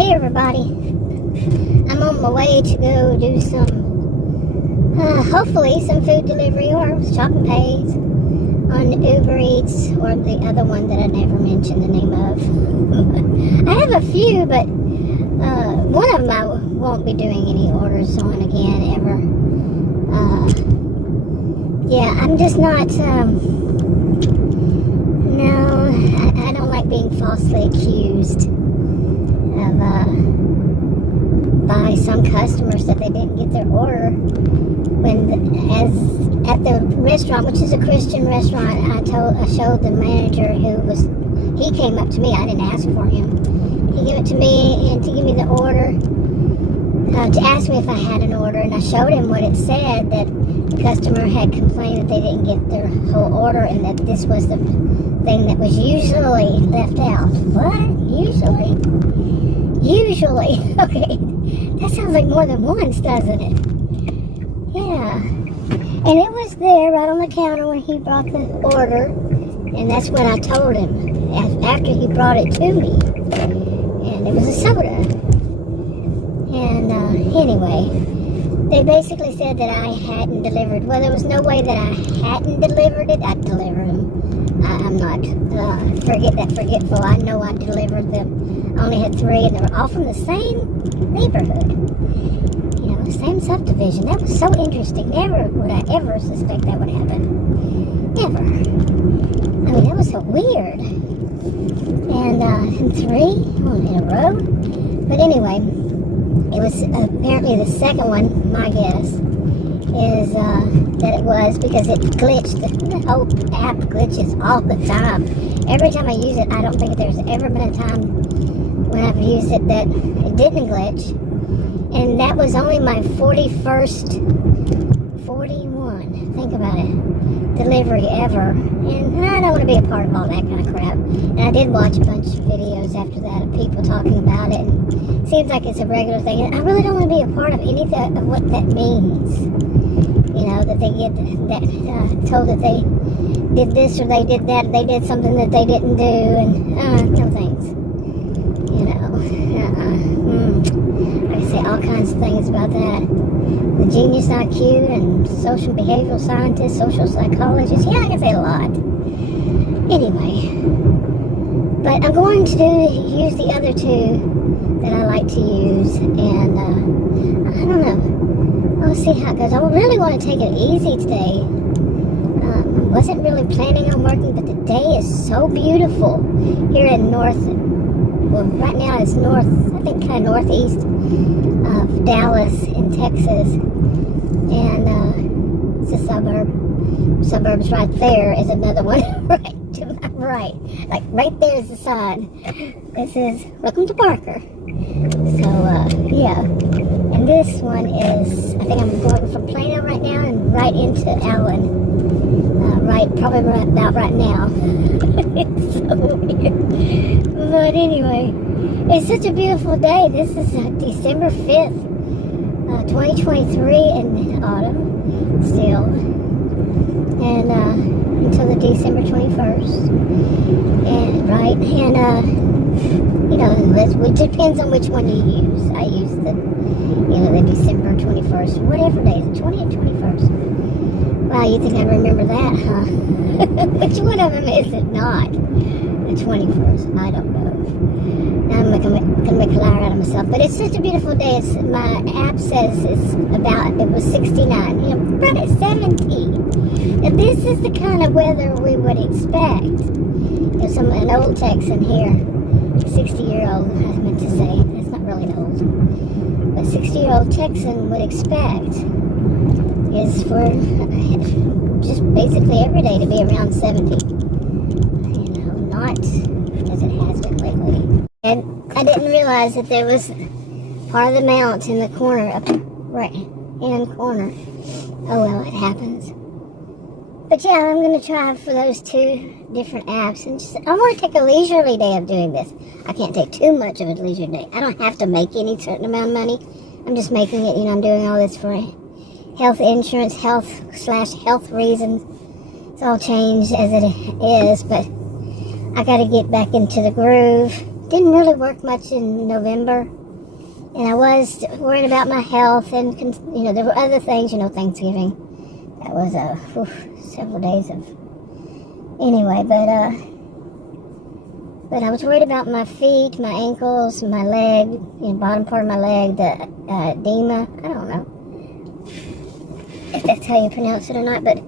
Hey everybody, I'm on my way to go do some, hopefully some food delivery or shop and pays on Uber Eats or the other one that I never mentioned the name of. I have a few, but one of them I won't be doing any orders on again ever. Yeah, I'm just not, no, I don't like being falsely accused of, by some customers that they didn't get their order when, as at the restaurant, which is a Christian restaurant, I showed the manager he came up to me, I didn't ask for him. He gave it to me and to give me the order, to ask me if I had an order, and I showed him what it said, that the customer had complained that they didn't get their whole order and that this was the thing that was usually left out. What? Usually? Usually? Okay. That sounds like more than once, doesn't it? Yeah. And it was there right on the counter when he brought the order, and that's what I told him after he brought it to me. And it was a soda. And anyway, they basically said that I hadn't delivered. Well, there was no way that I hadn't delivered it. I delivered them. I'm not forgetful. I know I delivered them. I only had 3, and they were all from the same neighborhood. You know, same subdivision. That was so interesting. Never would I ever suspect that would happen. Never. I mean, that was so weird. And 3 in a row. But anyway, it was apparently the second one, my guess, is that it was because it glitched. The whole app glitches all the time. Every time I use it, I don't think there's ever been a time when I've used it that it didn't glitch. And that was only my 41, think about it, delivery ever. And I don't want to be a part of all that kind of crap. And I did watch a bunch of videos after that of people talking about it. And it seems like it's a regular thing. And I really don't want to be a part of anything of what that means. You know, that they get that told that they did this or they did that, they did something that they didn't do, and no thanks. You know, I can say all kinds of things about that. The genius IQ and social behavioral scientist, social psychologist. Yeah, I can say a lot. Anyway, but I'm going to use the other 2 that I like to use, and I don't know. We'll see how it goes. I really want to take it easy today. Wasn't really planning on working, but the day is so beautiful here in right now it's north, I think kind of northeast of Dallas in Texas. And it's a suburb. Suburbs right there is another one right to my right. Like right there is the sign that says, "Welcome to Parker." So, yeah. And this one is, I think I'm going from Plano right now and right into Allen. Probably about right now. It's so weird. But anyway, it's such a beautiful day. This is December 5th, 2023 in the autumn still. And until the December 21st. And you know, it depends on which one you use. I use the December 21st, whatever day, the 20th, 21st. Wow, you think I remember that, huh? Which one of them is it not? The 21st, I don't know. Now I'm gonna make a liar out of myself, but it's such a beautiful day. My app says it was 69, you know, right at 70. Now this is the kind of weather we would expect. There's an old Texan here, 60-year-old, I meant to say, that's not really old, but 60-year-old Texan would expect is for just basically every day to be around 70. You know, not as it has been lately. And I didn't realize that there was part of the mount in the corner, up right hand corner. Oh well, it happens. But yeah, I'm going to try for those 2 different apps. And I want to take a leisurely day of doing this. I can't take too much of a leisure day. I don't have to make any certain amount of money. I'm just making it, you know, I'm doing all this for health insurance, health reasons. It's all changed as it is, but I got to get back into the groove didn't really work much in November. And I was worried about my health, and there were other things, Thanksgiving. That was several days of anyway. But I was worried about my feet, my ankles, my leg, bottom part of my leg, the edema. I don't know if that's how you pronounce it or not, but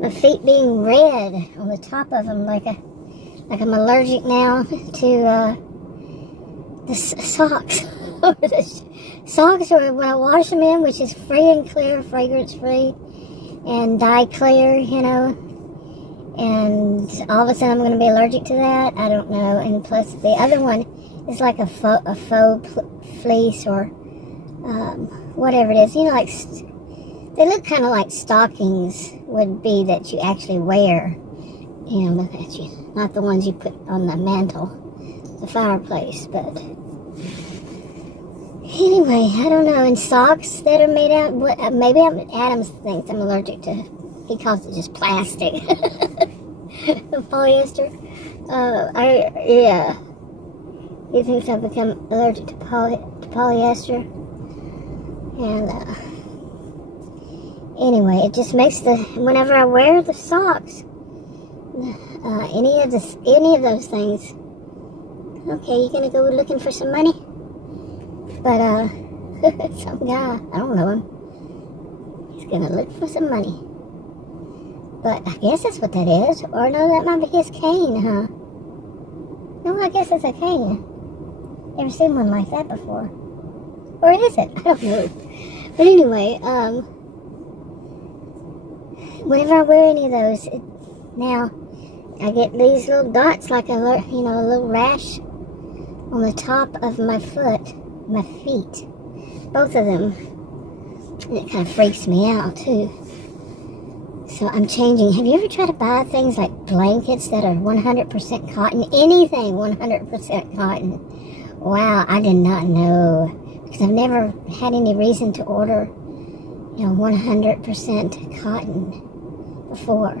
my feet being red on the top of them, like I'm allergic now to the socks. The socks are when I wash them in, which is free and clear, fragrance free, and dye clear, and all of a sudden I'm going to be allergic to that. I don't know. And plus the other one is like a faux fleece or whatever it is. Like they look kind of like stockings would be that you actually wear, not the ones you put on the mantle, the fireplace, but. Anyway, I don't know. And socks that are made out, maybe Adams thinks I'm allergic to. He calls it just plastic, polyester. He thinks I've become allergic to polyester. And anyway, it just makes whenever I wear the socks, any of those things. Okay, you gonna go looking for some money? But, some guy, I don't know him, he's gonna look for some money. But I guess that's what that is. Or no, that might be his cane, huh? No, I guess it's a cane. Never seen one like that before. Or is it? I don't know. But anyway, whenever I wear any of those, now, I get these little dots like a little rash on the top of my foot. My feet, both of them, and it kind of freaks me out too. So I'm changing. Have you ever tried to buy things like blankets that are 100% cotton? Anything 100% cotton. Wow, I did not know, because I've never had any reason to order 100% cotton before.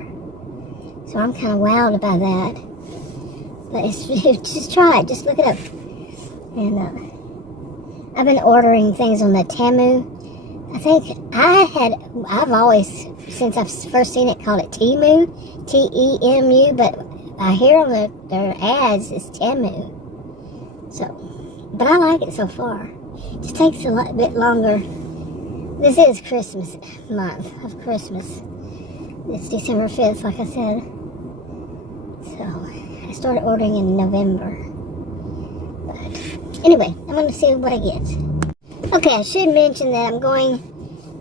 So I'm kind of wowed by that. But just try it. Just look it up. And I've been ordering things on the Temu. I think I've always, since I've first seen it, called it Temu, Temu, but I hear on their ads it's Temu. So, but I like it so far. It just takes a bit longer. This is Christmas month of Christmas. It's December 5th, like I said. So, I started ordering in November. But anyway, I'm going to see what I get. Okay, I should mention that I'm going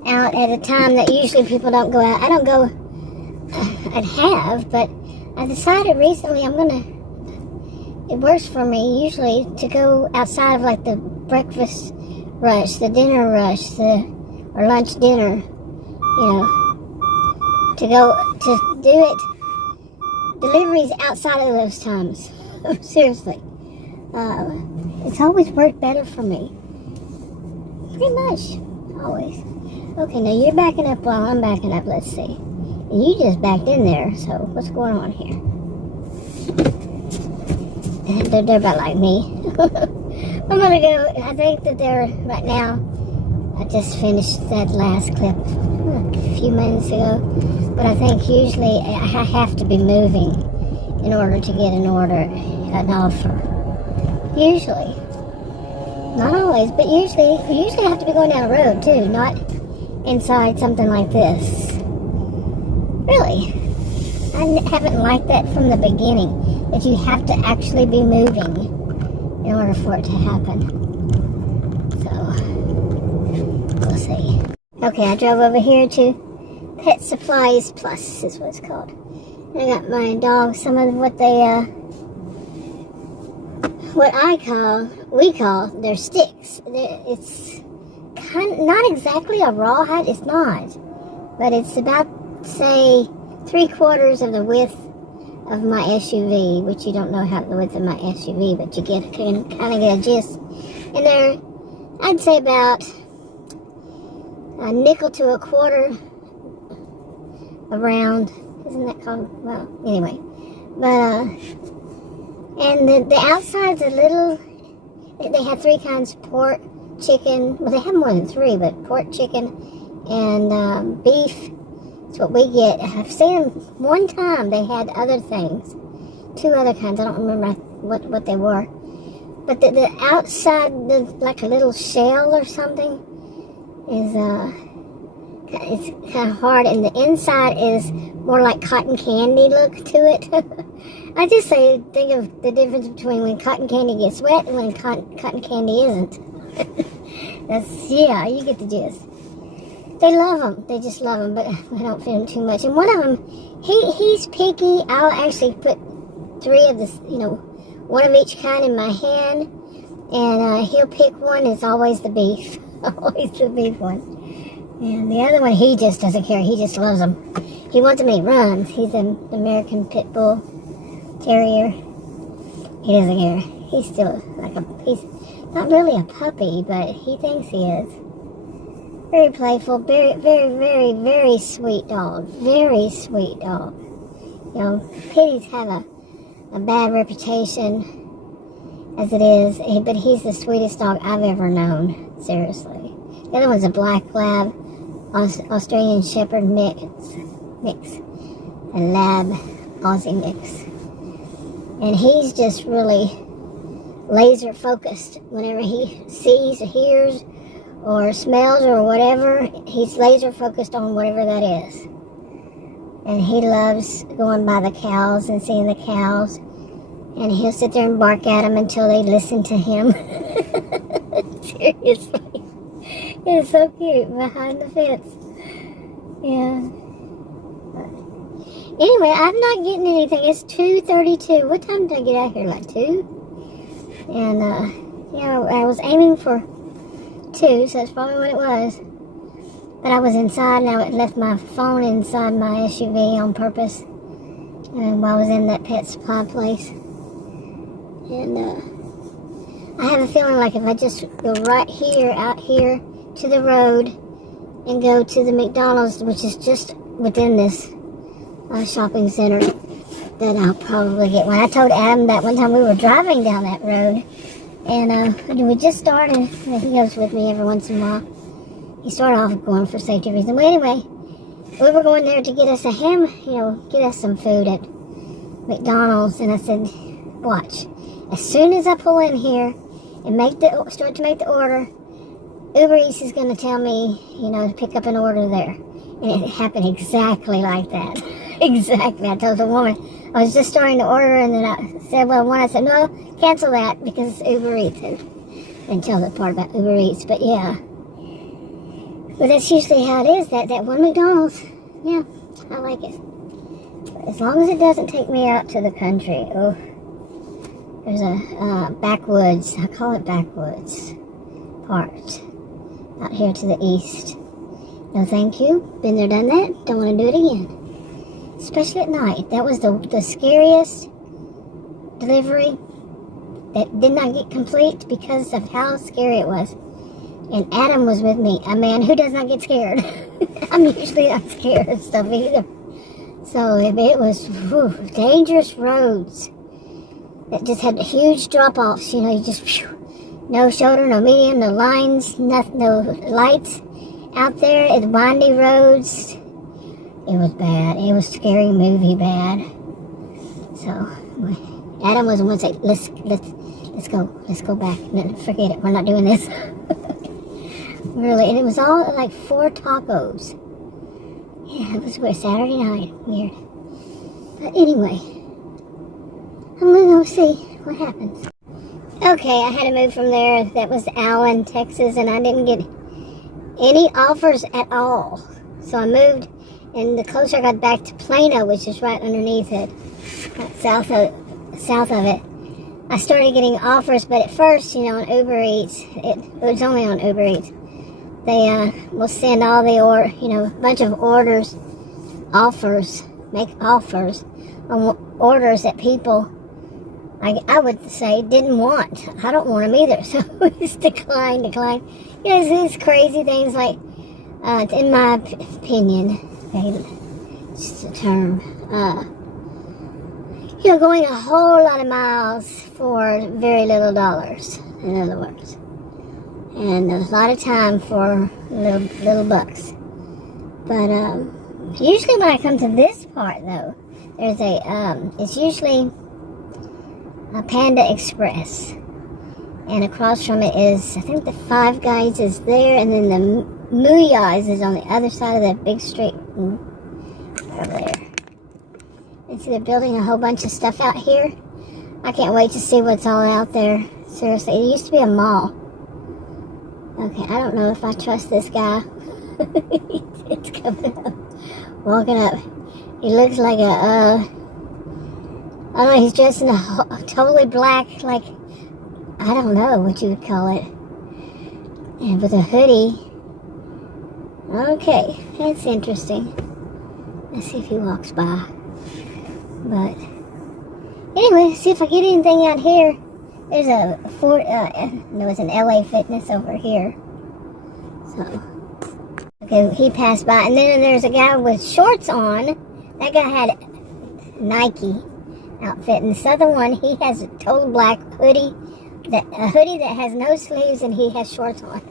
out at a time that usually people don't go out. I don't go, I'd have, but I decided recently it works for me usually to go outside of like the breakfast rush, the dinner rush, or lunch dinner, to go to do it, deliveries outside of those times. Seriously. It's always worked better for me. Pretty much. Always. Okay, now you're backing up while I'm backing up. Let's see. And you just backed in there, so what's going on here? They're about like me. I'm gonna go. I think that they're right now. I just finished that last clip a few minutes ago. But I think usually I have to be moving in order to get an offer. Usually. Not always, but usually I have to be going down a road too, not inside something like this. Really. I haven't liked that from the beginning, that you have to actually be moving in order for it to happen. So, we'll see. Okay, I drove over here to Pet Supplies Plus, is what it's called. I got my dog some of what we call their sticks. It's not exactly a rawhide, it's not. But it's about, say, 3/4 of the width of my SUV, which you don't know how the width of my SUV, but you can kind of get a gist. And they're, I'd say about a nickel to a quarter around. Isn't that called? Well, anyway. But And the outside's a little, they have 3 kinds: pork, chicken, well, they have more than 3, but pork, chicken, and beef. That's what we get. I've seen them one time, they had other things. 2 other kinds, I don't remember what they were. But the outside, like a little shell or something, is it's kind of hard, and the inside is more like cotton candy look to it. I just think of the difference between when cotton candy gets wet and when cotton candy isn't. Yeah, you get the gist. They love them. They just love them, but I don't feed them too much. And one of them, he's picky. I'll actually put 3 of this, one of each kind in my hand, and he'll pick one. It's always the beef. Always the beef one. And the other one, he just doesn't care. He just loves them. He wants them to eat runs. He's an American Pit Bull Terrier. He doesn't care. He's still he's not really a puppy, but he thinks he is. Very playful, very, very, very, very sweet dog. Very sweet dog. Pitties have a bad reputation as it is, but he's the sweetest dog I've ever known. Seriously. The other one's a black lab, Australian Shepherd mix, a lab Aussie mix. And he's just really laser focused. Whenever he sees, hears, or smells or whatever, he's laser focused on whatever that is. And he loves going by the cows and seeing the cows, and he'll sit there and bark at them until they listen to him. Seriously, it's so cute behind the fence. Yeah. Anyway, I'm not getting anything. It's 2:32. What time did I get out here? Like 2? And I was aiming for 2, so that's probably what it was. But I was inside, and I left my phone inside my SUV on purpose while I was in that pet supply place. And I have a feeling like if I just go right here, out here to the road, and go to the McDonald's, which is just within this shopping center, then I'll probably get one. I told Adam that one time we were driving down that road, and we just started. He goes with me every once in a while. He started off going for safety reasons. But anyway, we were going there to get us get us some food at McDonald's, and I said, watch, as soon as I pull in here and start to make the order, Uber Eats is going to tell me, to pick up an order there. And it happened exactly like that. Exactly. I told the woman, I was just starting to order, and then I said, I said, no, cancel that because it's Uber Eats. And didn't tell the part about Uber Eats, but yeah. But that's usually how it is, that one McDonald's. Yeah, I like it. But as long as it doesn't take me out to the country. Oh, there's a backwoods, I call it backwoods part, out here to the east. No thank you. Been there, done that. Don't want to do it again. Especially at night. That was the scariest delivery that did not get complete because of how scary it was. And Adam was with me, a man who does not get scared. I'm usually not scared of stuff either. So it was dangerous roads that just had huge drop-offs. You just no shoulder, no medium, no lines, no lights out there. It's windy roads. It was bad. It was scary movie bad. So Adam was the one that said, let's go back. No, forget it. We're not doing this. Really, and it was all like 4 tacos. Yeah, it was weird. Saturday night. Weird. But anyway, I'm gonna go see what happens. Okay, I had to move from there. That was Allen, Texas, and I didn't get any offers at all. So I moved, and the closer I got back to Plano, which is right underneath it, south of it, I started getting offers. But at first, on Uber Eats, it was only on Uber Eats. They will send all the a bunch of make offers on orders that people, I would say, didn't want. I don't want them either, so it's decline. It's crazy things like, in my opinion, okay, just a term, going a whole lot of miles for very little dollars, in other words. And a lot of time for little bucks. But usually when I come to this part, though, there's it's usually a Panda Express. And across from it is, I think the Five Guys is there, and then the Mooyahs is on the other side of that big street over there. And so they're building a whole bunch of stuff out here. I can't wait to see what's all out there. Seriously, it used to be a mall. Okay, I don't know if I trust this guy. It's coming up, walking up. He looks like a, I don't know, he's dressed in a totally black, like, I don't know what you would call it. And with a hoodie. Okay, that's interesting. Let's see if he walks by. But anyway, see if I get anything out here. There's a there was an LA Fitness over here. So, okay, he passed by, and then there's a guy with shorts on. That guy had Nike outfit, and this other one, he has a total black hoodie, a hoodie that has no sleeves, and he has shorts on.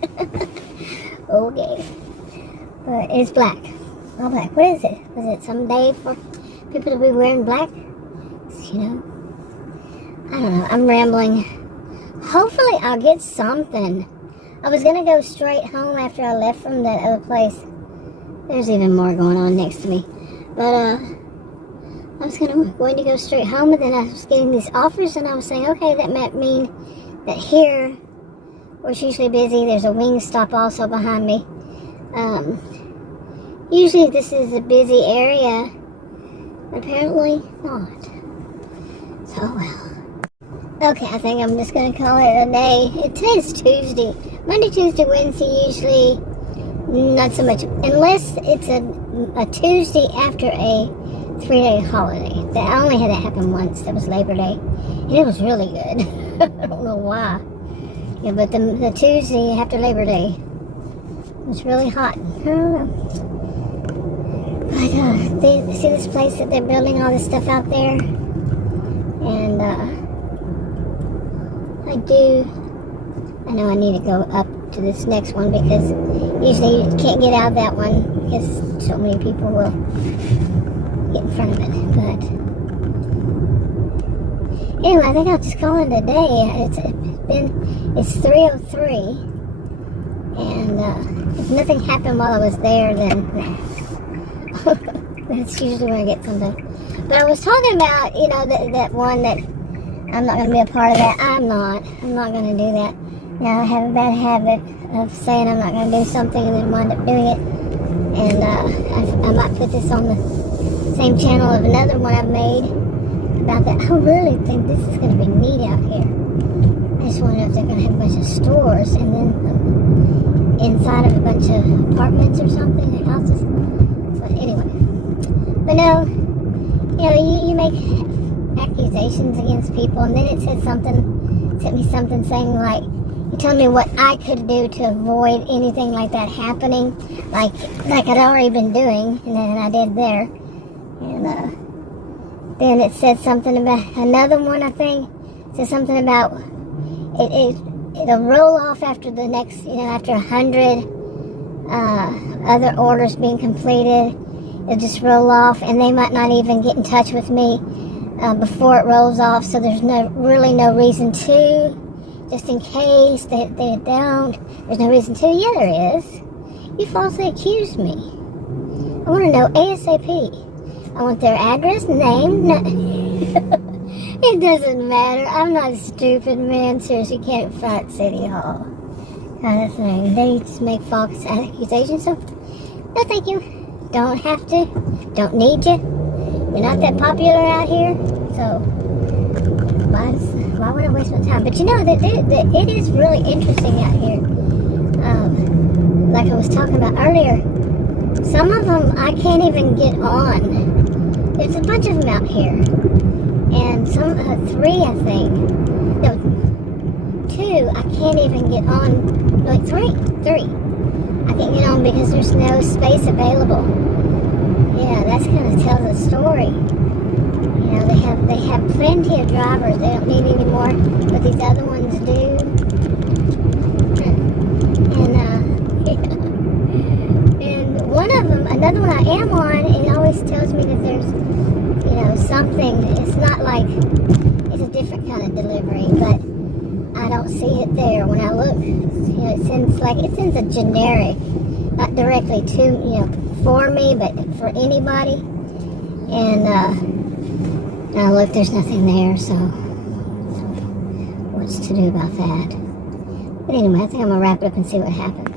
Okay, but it's black, all black. What is it? Was it some day for people to be wearing black? You know, I don't know. I'm rambling. Hopefully, I'll get something. I was gonna go straight home after I left from that other place. There's even more going on next to me, but I was going to go straight home, and then I was getting these offers, and I was saying, okay, that might mean that here, where it's usually busy, there's a wing stop also behind me. Usually this is a busy area. Apparently not. So, well. Okay, I think I'm just going to call it a day. Today's Tuesday. Monday, Tuesday, Wednesday, usually not so much. Unless it's a Tuesday after a 3-day holiday. I only had that happen once. That was Labor Day. And it was really good. I don't know why. Yeah, but the Tuesday after Labor Day was really hot. I don't know. But they see this place that they're building all this stuff out there. And I know I need to go up to this next one, because usually you can't get out of that one because so many people will get in front of it. But anyway, I think I'll just call it a day. It's 3:03, and if nothing happened while I was there, then that's usually when I get something. But I was talking about, that one that I'm not going to be a part of that. I'm not going to do that. Now I have a bad habit of saying I'm not going to do something and then wind up doing it. And I might put this on the same channel of another one I've made about that. I really think this is going to be neat out here. I just wonder if they're going to have a bunch of stores and then inside of a bunch of apartments or something, or houses. But anyway. But no, you make accusations against people, and then it sent me something saying, like, you told me what I could do to avoid anything like that happening, like I'd already been doing, and then I did there. And then it said something about another one, I think. It said something about it'll roll off after the next, after 100 other orders being completed. It'll just roll off, and they might not even get in touch with me before it rolls off, so there's really no reason to, just in case they don't. There's no reason to. Yeah, there is. You falsely accused me. I want to know ASAP. I want their address, name. It doesn't matter. I'm not stupid, man. Seriously, you can't fight City Hall. Kind of thing. They just make false accusations, so no thank you. Don't have to. Don't need you. You're not that popular out here, so why would I waste my time? But it is really interesting out here. Like I was talking about earlier, some of them I can't even get on. There's a bunch of them out here, and some 3, I think. No, 2 I can't even get on. No, 3. I can't get on because there's no space available. Yeah, that's kind of tells a story. You know, they have plenty of drivers. They don't need any more, but these other ones do. And one of them, another one I am on, it always tells me that there's, you know, something. It's not like it's a different kind of delivery, but I don't see it there when I look. You know, it sends a generic, not directly to, you know, for me, but for anybody. And now look, there's nothing there, so what's to do about that? But anyway, I think I'm gonna wrap it up and see what happens.